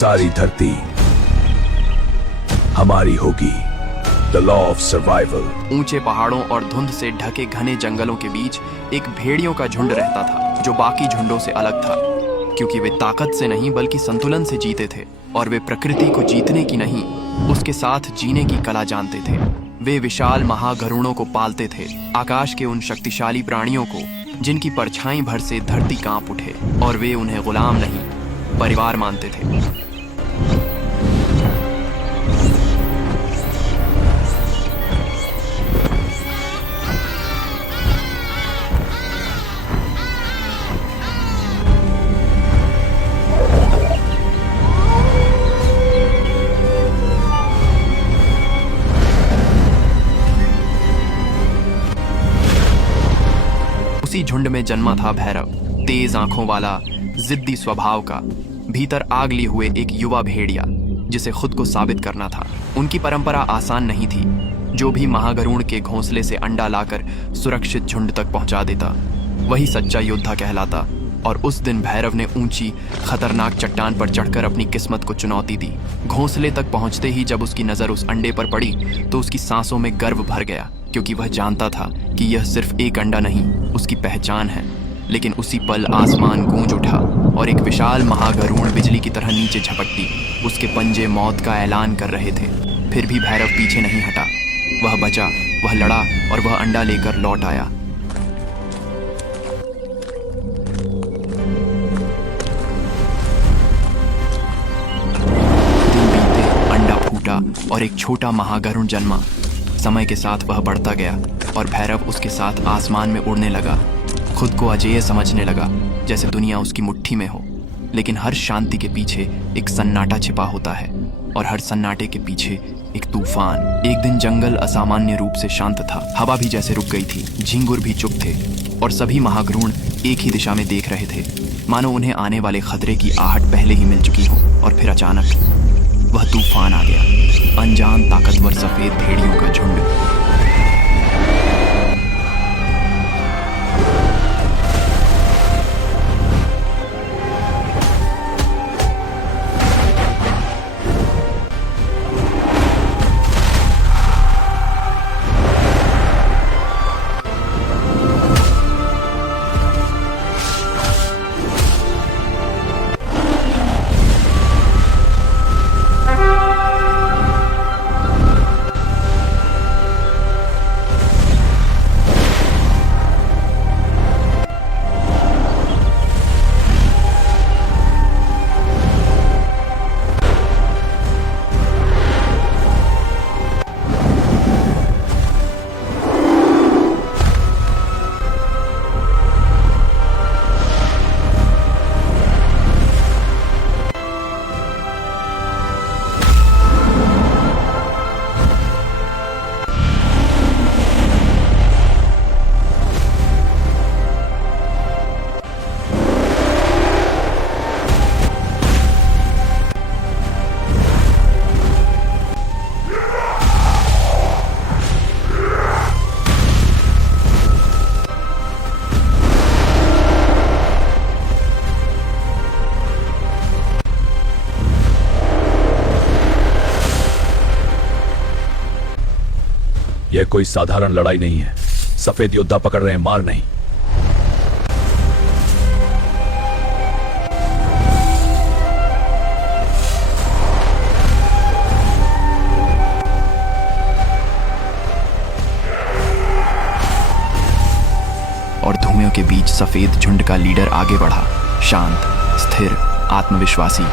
सारी धरती हमारी होगी। The law of survival. ऊंचे पहाड़ों और धुंध से ढके घने जंगलों के बीच एक भेड़ियों का झुंड रहता था, जो बाकी झुंडों से अलग था, क्योंकि वे ताकत से नहीं बल्कि संतुलन से जीते थे, और वे प्रकृति को जीतने की नहीं, उसके साथ जीने की कला जानते थे। वे विशाल महागरुड़ों को पालते थे, आकाश के उन शक्तिशाली प्राणियों को जिनकी परछाई भर से धरती कांप उठे, और वे उन्हें गुलाम नहीं, परिवार मानते थे। उसी झुंड में जन्मा था भैरव, तेज आंखों वाला, जिद्दी स्वभाव का, भीतर आग लिए हुए एक युवा भेड़िया जिसे खुद को साबित करना था। उनकी परंपरा आसान नहीं थी। जो भी महागरुड़ के घोंसले से अंडा लाकर सुरक्षित झुंड तक पहुंचा देता, वही सच्चा योद्धा कहलाता। और उस दिन भैरव ने ऊंची खतरनाक चट्टान पर चढ़कर अपनी किस्मत को चुनौती दी। घोंसले तक पहुंचते ही जब उसकी नजर उस अंडे पर पड़ी तो उसकी सांसों में गर्व भर गया, क्योंकि वह जानता था कि यह सिर्फ एक अंडा नहीं, उसकी पहचान है। लेकिन उसी पल आसमान गूंज उठा और एक विशाल महागरुड़ बिजली की तरह नीचे झपट दी। उसके पंजे मौत का ऐलान कर रहे थे, फिर भी भैरव पीछे नहीं हटा। वह बचा, वह लड़ा, और वह अंडा लेकर लौट आया। दिन बीते, अंडा फूटा और एक छोटा महागरुड़ जन्मा। समय के साथ वह बढ़ता गया और भैरव उसके साथ आसमान में उड़ने लगा। खुद को अजेय समझने लगा, जैसे दुनिया उसकी मुट्ठी में हो। लेकिन हर शांति के पीछे एक सन्नाटा छिपा होता है, और हर सन्नाटे के पीछे एक तूफान। एक दिन जंगल असामान्य रूप से शांत था। हवा भी जैसे रुक गई थी, झिंगुर भी चुप थे, और सभी महागरुड़ एक ही दिशा में देख रहे थे, मानो उन्हें आने वाले खतरे की आहट पहले ही मिल चुकी हो। और फिर अचानक वह तूफान आ गया। अनजान ताकतवर सफेद भेड़ियों का झुंड। यह कोई साधारण लड़ाई नहीं है। सफेद योद्धा पकड़ रहे हैं, मार नहीं। और धुएं के बीच सफेद झुंड का लीडर आगे बढ़ा, शांत, स्थिर, आत्मविश्वासी,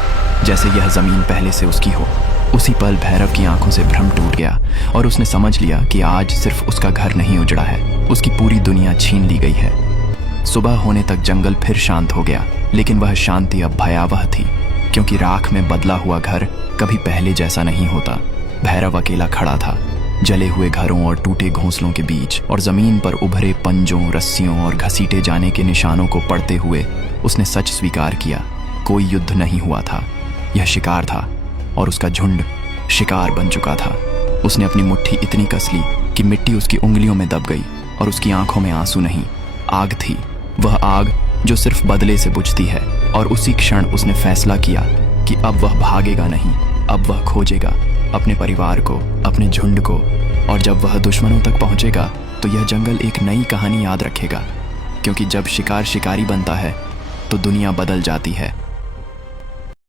जैसे यह जमीन पहले से उसकी हो। उसी पल भैरव की आंखों से भ्रम टूट गया और उसने समझ लिया कि आज सिर्फ उसका घर नहीं उजड़ा है, उसकी पूरी दुनिया छीन ली गई है। सुबह होने तक जंगल फिर शांत हो गया, लेकिन वह शांति अब भयावह थी, क्योंकि राख में बदला हुआ घर कभी पहले जैसा नहीं होता। भैरव अकेला खड़ा था, जले हुए घरों और टूटे घोंसलों के बीच, और जमीन पर उभरे पंजों, रस्सियों और घसीटे जाने के निशानों को पढ़ते हुए उसने सच स्वीकार किया। कोई युद्ध नहीं हुआ था, यह शिकार था, और उसका झुंड शिकार बन चुका था। उसने अपनी मुट्ठी इतनी कस ली कि मिट्टी उसकी उंगलियों में दब गई, और उसकी आंखों में आंसू नहीं, आग थी। वह आग जो सिर्फ बदले से बुझती है। और उसी क्षण उसने फैसला किया कि अब वह भागेगा नहीं, अब वह खोजेगा अपने परिवार को, अपने झुंड को। और जब वह दुश्मनों तक पहुंचेगा तो यह जंगल एक नई कहानी याद रखेगा, क्योंकि जब शिकार शिकारी बनता है तो दुनिया बदल जाती है।